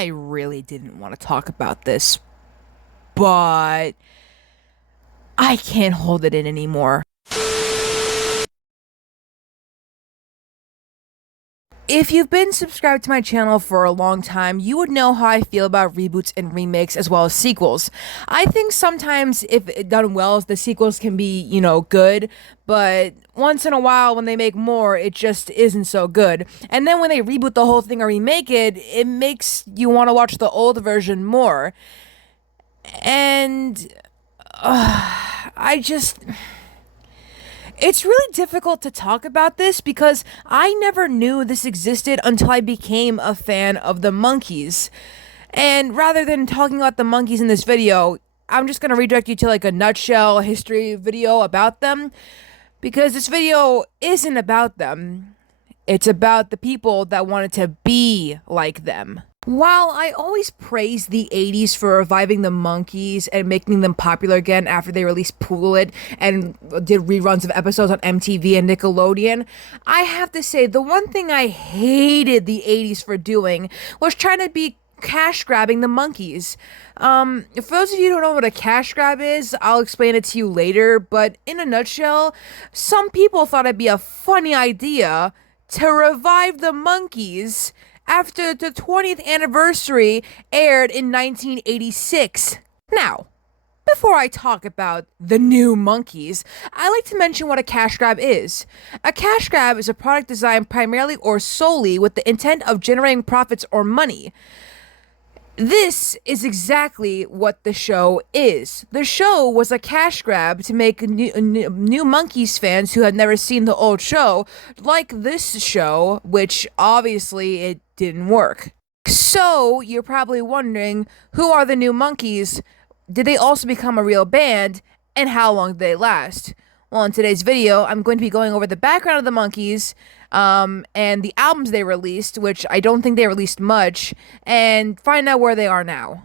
I really didn't want to talk about this, but I can't hold it in anymore. If you've been subscribed to my channel for a long time, you would know how I feel about reboots and remakes as well as sequels. I think sometimes, if done well, the sequels can be, good, but once in a while when they make more, it just isn't so good. And then when they reboot the whole thing or remake it, it makes you want to watch the old version more. And I just. It's really difficult to talk about this because I never knew this existed until I became a fan of the Monkees. And rather than talking about the Monkees in this video, I'm just going to redirect you to like a nutshell history video about them because this video isn't about them. It's about the people that wanted to be like them. While I always praise the 80s for reviving the Monkees and making them popular again after they released Poodle It and did reruns of episodes on MTV and Nickelodeon, I have to say the one thing I hated the 80s for doing was trying to be cash grabbing the Monkees. For those of you who don't know what a cash grab is, I'll explain it to you later, but in a nutshell, some people thought it'd be a funny idea to revive the Monkees after the 20th anniversary aired in 1986. Now, before I talk about the new Monkees, I like to mention what a cash grab is. A cash grab is a product designed primarily or solely with the intent of generating profits or money. This is exactly what the show is. The show was a cash grab to make new Monkees fans who had never seen the old show like this show, which obviously it didn't work. So you're probably wondering, who are the new Monkees? Did they also become a real band? And how long did they last? Well, in today's video, I'm going to be going over the background of the Monkees, and the albums they released, which I don't think they released much, and find out where they are now.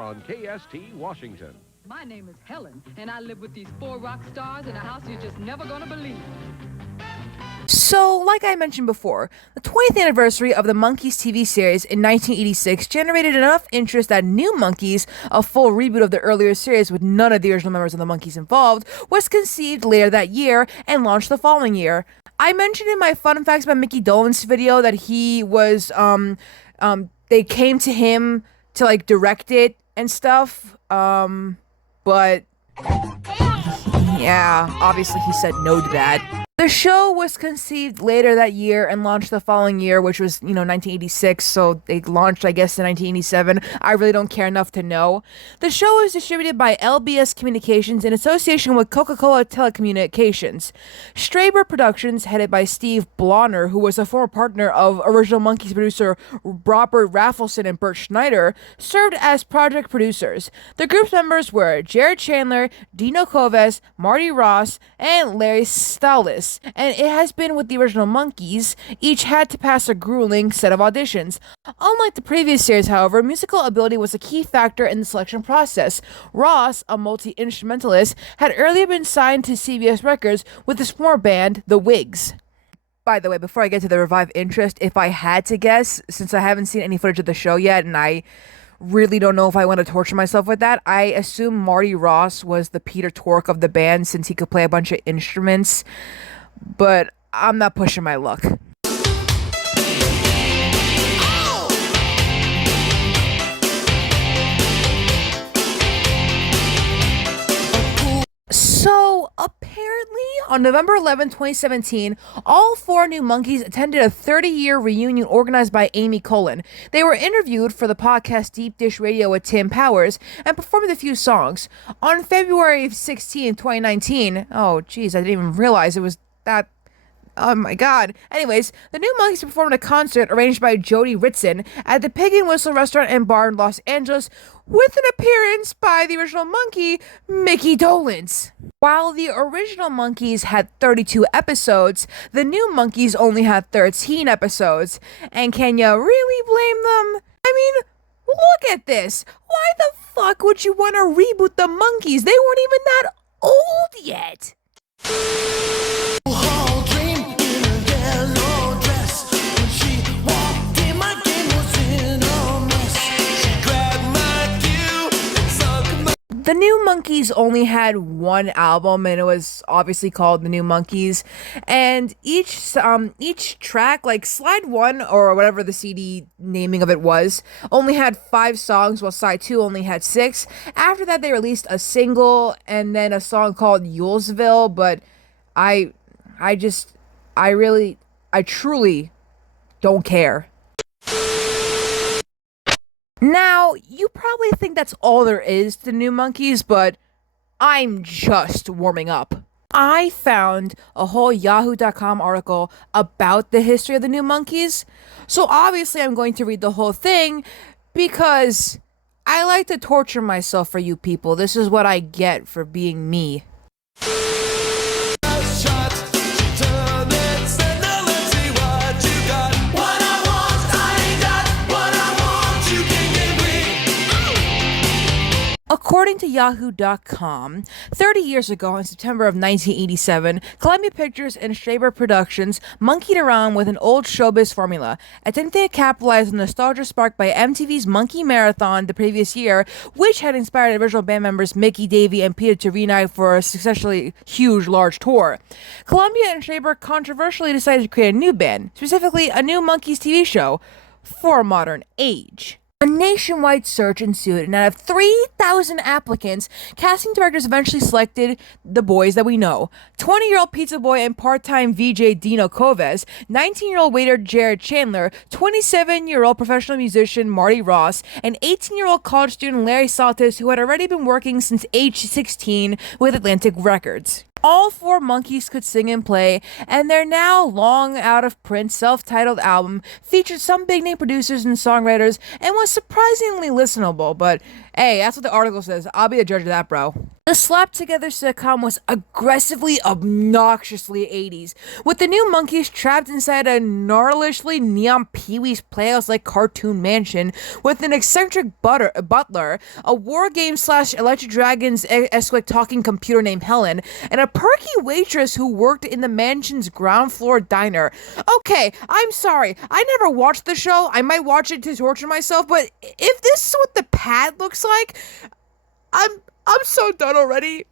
On KST Washington. My name is Helen, and I live with these 4 rock stars in a house you're just never gonna believe. So, like I mentioned before, the 20th anniversary of the Monkees TV series in 1986 generated enough interest that New Monkees, a full reboot of the earlier series with none of the original members of the Monkees involved, was conceived later that year and launched the following year. I mentioned in my Fun Facts about Mickey Dolenz video that he was, they came to him to like direct it and stuff, but yeah, obviously he said no to that. The show was conceived later that year and launched the following year, which was, 1986, so they launched, I guess, in 1987. I really don't care enough to know. The show was distributed by LBS Communications in association with Coca-Cola Telecommunications. Straber Productions, headed by Steve Blonner, who was a former partner of original Monkees producer Robert Raffleson and Bert Schneider, served as project producers. The group's members were Jared Chandler, Dino Koves, Marty Ross, and Larry Staulis. And it has been with the original Monkees, each had to pass a grueling set of auditions. Unlike the previous series, however, musical ability was a key factor in the selection process. Ross, a multi-instrumentalist, had earlier been signed to CBS Records with his former band, The Wigs. By the way, before I get to the revived interest, if I had to guess, since I haven't seen any footage of the show yet, and I really don't know if I want to torture myself with that, I assume Marty Ross was the Peter Tork of the band since he could play a bunch of instruments, but I'm not pushing my luck. So, apparently, on November 11, 2017, all 4 new Monkees attended a 30-year reunion organized by Amy Cullen. They were interviewed for the podcast Deep Dish Radio with Tim Powers and performed a few songs. On February 16, 2019, oh geez, I didn't even realize it was that. Oh my god. Anyways, the new Monkees performed a concert arranged by Jody Ritson at the Pig and Whistle restaurant and bar in Los Angeles with an appearance by the original Monkee, Mickey Dolenz. While the original Monkees had 32 episodes, the new Monkees only had 13 episodes. And can you really blame them? I mean, look at this. Why the fuck would you want to reboot the Monkees? They weren't even that old yet. The New Monkees only had one album, and it was obviously called The New Monkees. And each track, like Slide 1 or whatever the CD naming of it was, only had 5 songs, while Side 2 only had 6. After that, they released a single and then a song called Yulesville. But I truly don't care. Now, you probably think that's all there is to New Monkees, but I'm just warming up. I found a whole Yahoo.com article about the history of the New Monkees, so obviously I'm going to read the whole thing because I like to torture myself for you people. This is what I get for being me. According to Yahoo.com, 30 years ago in September of 1987, Columbia Pictures and Schraber Productions monkeyed around with an old showbiz formula, attempting to capitalize on the nostalgia sparked by MTV's Monkey Marathon the previous year, which had inspired original band members Mickey, Davey, and Peter to reunite for a successfully huge, large tour. Columbia and Schraber controversially decided to create a new band, specifically a new Monkees TV show for a modern age. A nationwide search ensued, and out of 3,000 applicants, casting directors eventually selected the boys that we know. 20-year-old pizza boy and part-time VJ Dino Koves, 19-year-old waiter Jared Chandler, 27-year-old professional musician Marty Ross, and 18-year-old college student Larry Saltis, who had already been working since age 16 with Atlantic Records. All 4 Monkees could sing and play, and their now long out of print self-titled album featured some big name producers and songwriters and was surprisingly listenable, but hey, that's what the article says. I'll be the judge of that, bro. The slapped-together sitcom was aggressively, obnoxiously 80s, with the New Monkees trapped inside a gnarlishly neon Pee-wee's Playhouse-like cartoon mansion with an eccentric butler, a war game / Electric Dragons-esque talking computer named Helen, and a perky waitress who worked in the mansion's ground floor diner. Okay, I'm sorry. I never watched the show. I might watch it to torture myself, but if this is what the pad looks like, I'm so done already.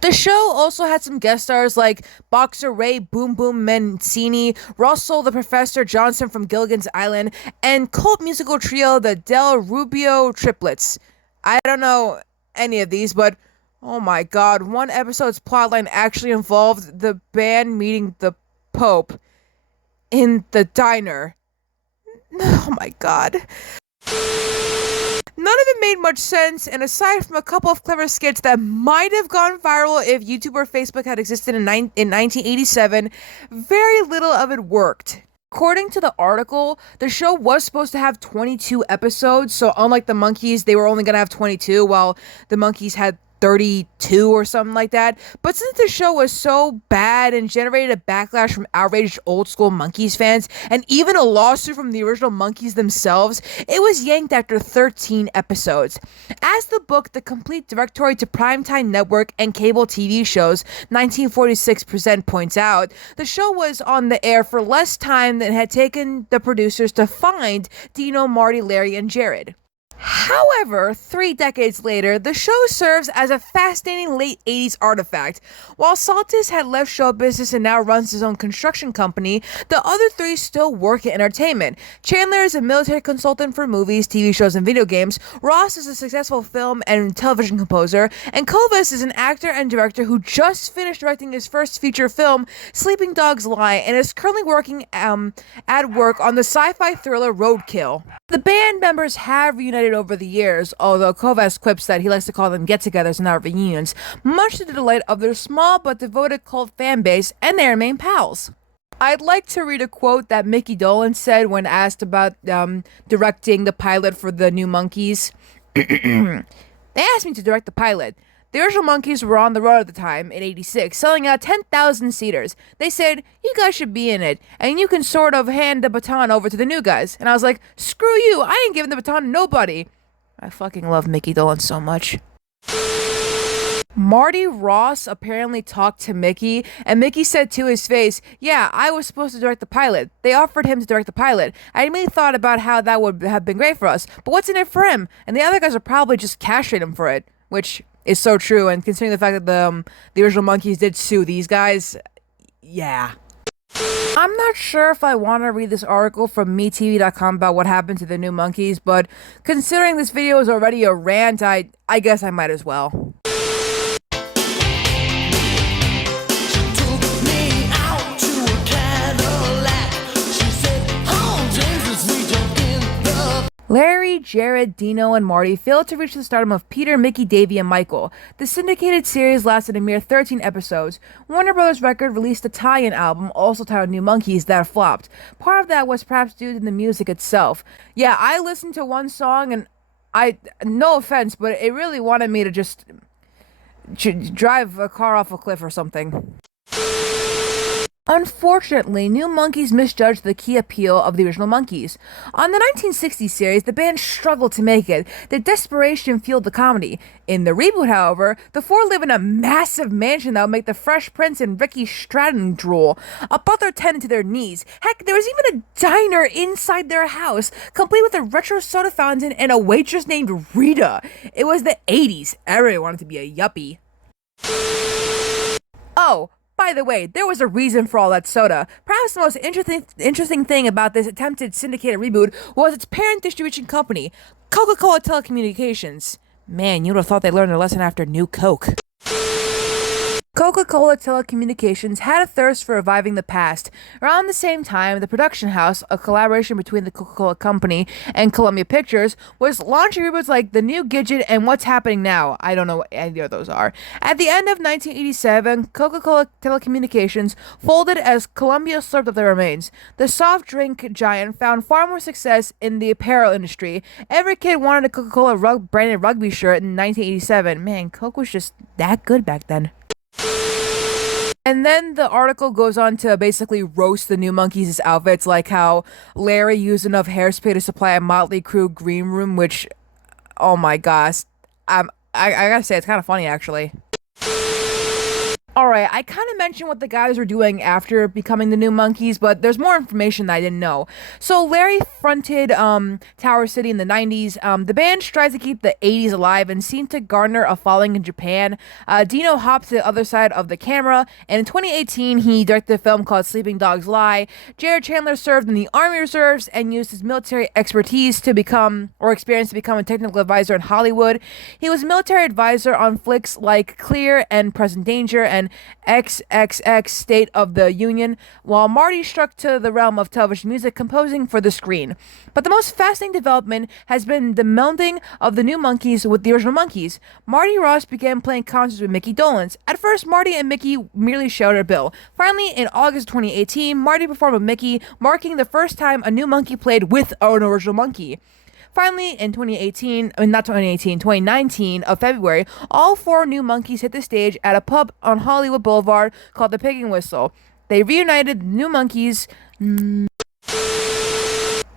The show also had some guest stars like boxer Ray Boom Boom Mancini, Russell the Professor Johnson from Gilligan's Island, and cult musical trio the Del Rubio Triplets. I don't know any of these, but oh my god, one episode's plotline actually involved the band meeting the Pope in the diner. Oh my god. None of it made much sense, and aside from a couple of clever skits that might have gone viral if YouTube or Facebook had existed in 1987, very little of it worked. According to the article, the show was supposed to have 22 episodes, so unlike the Monkees, they were only going to have 22, while the Monkees had 32 or something like that. But since the show was so bad and generated a backlash from outraged old school Monkees fans and even a lawsuit from the original Monkees themselves, it was yanked after 13 episodes. As the book The Complete Directory to Primetime Network and Cable TV Shows 1946 Present points out, the show was on the air for less time than it had taken the producers to find Dino, Marty, Larry, and Jared. However, 3 decades later, the show serves as a fascinating late 80s artifact. While Saltis had left show business and now runs his own construction company, the other 3 still work in entertainment. Chandler is a military consultant for movies, TV shows, and video games. Ross is a successful film and television composer. And Kovis is an actor and director who just finished directing his first feature film, Sleeping Dogs Lie, and is currently working at work on the sci-fi thriller Roadkill. The band members have reunited over the years, although Kovacs quips that he likes to call them get-togethers and not reunions, much to the delight of their small but devoted cult fan base, and they remain pals. I'd like to read a quote that Mickey Dolenz said when asked about directing the pilot for the New Monkees. They asked me to direct the pilot. The original Monkees were on the road at the time in '86, selling out 10,000 seaters. They said, "You guys should be in it, and you can sort of hand the baton over to the new guys." And I was like, "Screw you! I ain't giving the baton to nobody." I fucking love Mickey Dolenz so much. Marty Ross apparently talked to Mickey, and Mickey said to his face, "Yeah, I was supposed to direct the pilot. They offered him to direct the pilot. I immediately thought about how that would have been great for us, but what's in it for him? And the other guys are probably just cashing him for it," which is so true, and considering the fact that the original Monkees did sue these guys, yeah. I'm not sure if I want to read this article from MeTV.com about what happened to the new Monkees, but considering this video is already a rant, I guess I might as well. Larry, Jared, Dino, and Marty failed to reach the stardom of Peter, Mickey, Davey, and Michael. The syndicated series lasted a mere 13 episodes. Warner Bros. Record released a tie-in album, also titled New Monkees, that flopped. Part of that was perhaps due to the music itself. Yeah, I listened to one song, and no offense, but it really wanted me to just drive a car off a cliff or something. Unfortunately, New Monkees misjudged the key appeal of the original Monkees. On the 1960s series, the band struggled to make it. Their desperation fueled the comedy. In the reboot, however, the four live in a massive mansion that would make the Fresh Prince and Ricky Stratton drool. A butler tended to their needs. Heck, there was even a diner inside their house, complete with a retro soda fountain and a waitress named Rita. It was the 80s. Everyone wanted to be a yuppie. Oh, by the way, there was a reason for all that soda. Perhaps the most interesting thing about this attempted syndicated reboot was its parent distribution company, Coca-Cola Telecommunications. Man, you would have thought they learned their lesson after New Coke. Coca-Cola Telecommunications had a thirst for reviving the past. Around the same time, the production house, a collaboration between the Coca-Cola Company and Columbia Pictures, was launching reboots like The New Gidget and What's Happening Now. I don't know what either of those are. At the end of 1987, Coca-Cola Telecommunications folded as Columbia slurped up their remains. The soft drink giant found far more success in the apparel industry. Every kid wanted a Coca-Cola branded rugby shirt in 1987. Man, Coke was just that good back then. And then the article goes on to basically roast the New Monkees' outfits, like how Larry used enough hairspray to supply a Motley Crue green room, which, oh my gosh, I gotta say, it's kind of funny, actually. Alright, I kind of mentioned what the guys were doing after becoming the New Monkees, but there's more information that I didn't know. So Larry fronted Tower City in the 90s. The band strives to keep the 80s alive and seemed to garner a following in Japan. Dino hopped to the other side of the camera, and in 2018 he directed a film called Sleeping Dogs Lie. Jared Chandler served in the Army Reserves and used his military experience to become a technical advisor in Hollywood. He was a military advisor on flicks like Clear and Present Danger and XXX State of the Union, while Marty struck to the realm of television music, composing for the screen. But the most fascinating development has been the melding of the New Monkees with the original Monkees. Marty Ross began playing concerts with Mickey Dolenz. At first, Marty and Mickey merely shared a bill. Finally, in August 2018, Marty performed with Mickey, marking the first time a new Monkee played with an original Monkee. Finally, in 2019 of February, all four New Monkees hit the stage at a pub on Hollywood Boulevard called the Pig and Whistle. They reunited the New Monkees.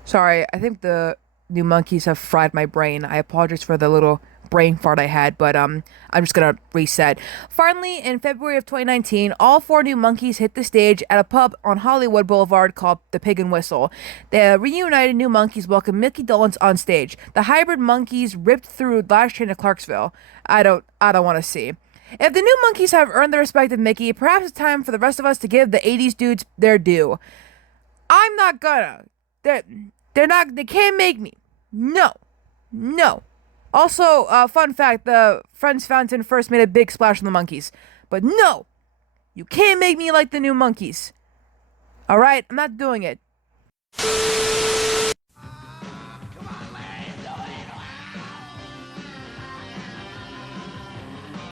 Sorry, I think the New Monkees have fried my brain. I apologize for the little brain fart I had, but I'm just gonna reset. Finally, in February of 2019, all four New Monkees hit the stage at a pub on Hollywood Boulevard called the Pig and Whistle. The reunited New Monkees welcomed Mickey Dolenz on stage. The hybrid Monkees ripped through the last train to Clarksville. I don't want to see. If the New Monkees have earned the respect of Mickey, perhaps it's time for the rest of us to give the 80s dudes their due. I'm not gonna. They can't make me. No. Also, fun fact, the Friends Fountain first made a big splash on the Monkees. But no! You can't make me like the New Monkees. Alright, I'm not doing it.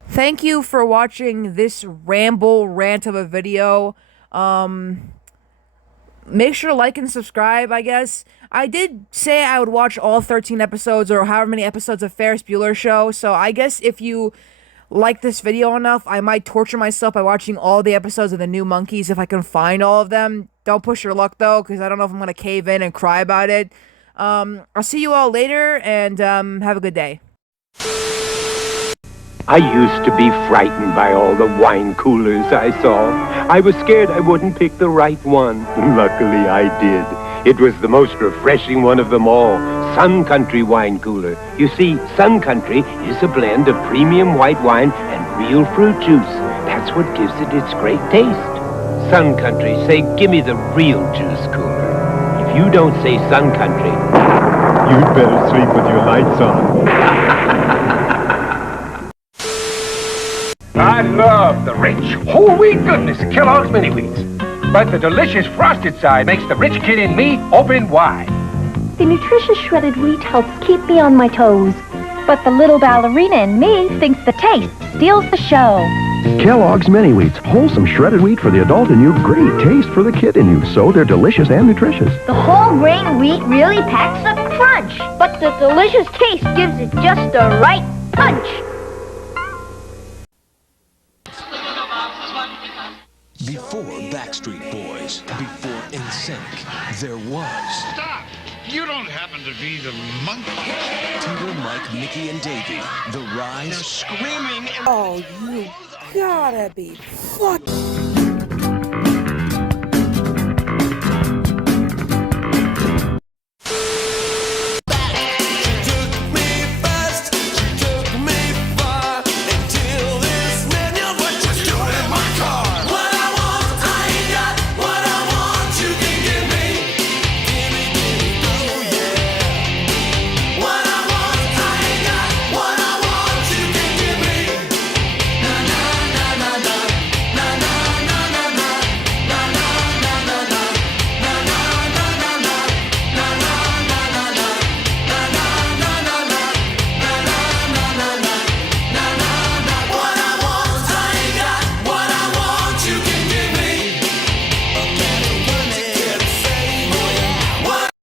Thank you for watching this rant of a video. Make sure to like and subscribe, I guess. I did say I would watch all 13 episodes or however many episodes of Ferris Bueller's Show, so I guess if you like this video enough, I might torture myself by watching all the episodes of the new Monkees if I can find all of them. Don't push your luck though, because I don't know if I'm gonna cave in and cry about it. I'll see you all later, and have a good day. I used to be frightened by all the wine coolers I saw. I was scared I wouldn't pick the right one. Luckily, I did. It was the most refreshing one of them all, Sun Country Wine Cooler. You see, Sun Country is a blend of premium white wine and real fruit juice. That's what gives it its great taste. Sun Country, say, give me the real juice cooler. If you don't say Sun Country, you'd better sleep with your lights on. I love the rich, whole wheat goodness of Kellogg's Mini Wheats. But the delicious frosted side makes the rich kid in me open wide. The nutritious shredded wheat helps keep me on my toes. But the little ballerina in me thinks the taste steals the show. Kellogg's Mini Wheats, wholesome shredded wheat for the adult in you, great taste for the kid in you, so they're delicious and nutritious. The whole grain wheat really packs a crunch, but the delicious taste gives it just the right punch. Before Backstreet Boys, before NSYNC, there was... Stop! You don't happen to be the Monkees. Peter, Mike, Mickey, and Davey. The rise... They're screaming and... Oh, you gotta be fucking...